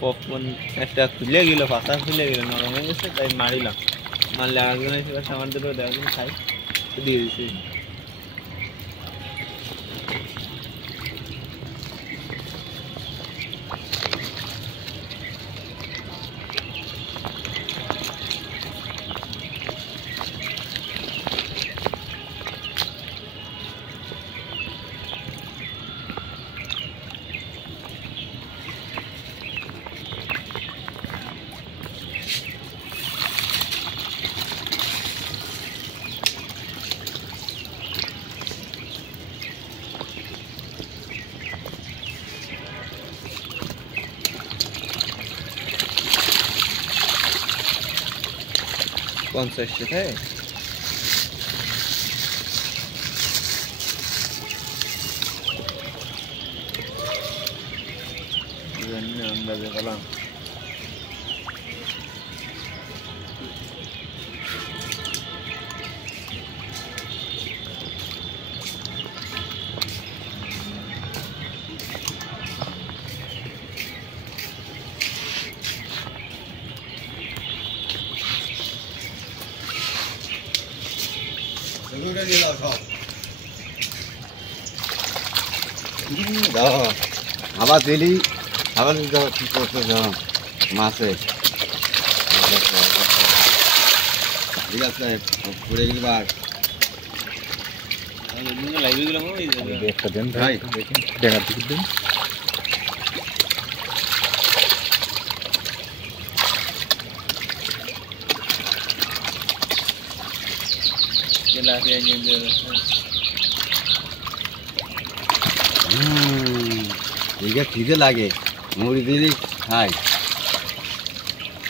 Popcorn একটা খুলে গেল, পাতা খুলে গেল, নরম হয়ে গেছে, তাই মারিলাম। মারলে আরেকজন এসে সামান দিল, একজন খাই দিয়ে দিছি। 50 টাকায় আন্দাজে গেলাম। আবার দিলি আবার কি করছো মাছে ঠিক আছে ঘুরে গেলি বার একটা দেন ভাই দেখা টিকিট দেন। খিদে লাগে মুড়ি দিলি খাই।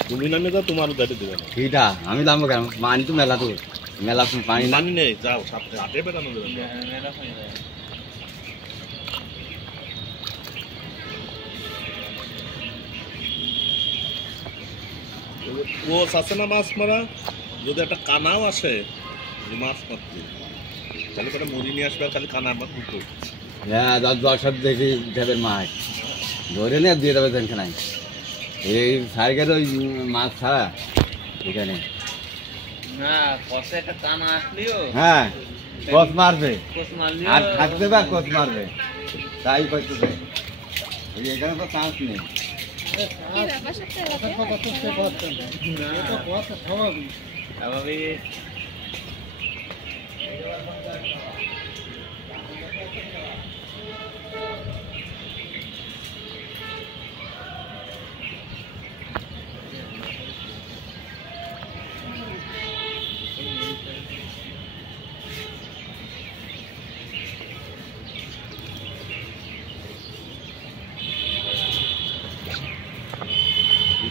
তুমি নামে যাও তোমার দাঁড়ি দেবে না খিদা আমি দাম কেন পানি তো মেলা তো মেলা পানি পানি নেই যাও সাথে হাটে বেড়ানো যাবে ও আছে না মাছ মারা যদি একটা কানাও আসে মাছ মারতে তাহলে করে মুড়ি নিয়ে আসবে খালি কানা মাছ উঠো। হ্যাঁ 10 দেখি যাদের মাছ ধরে নিয়ে দিয়ে দেবে দেখে নাই এই সাইকেল ওই মাছ ছাড়া এখানে হ্যাঁ কস মারবে আর থাকবে বা কস মারবে তাই করতেছে এখানে তো চান্স নেই।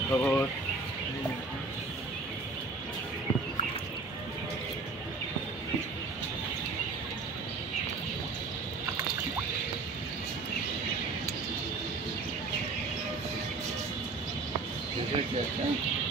খবর ঠিক আছে।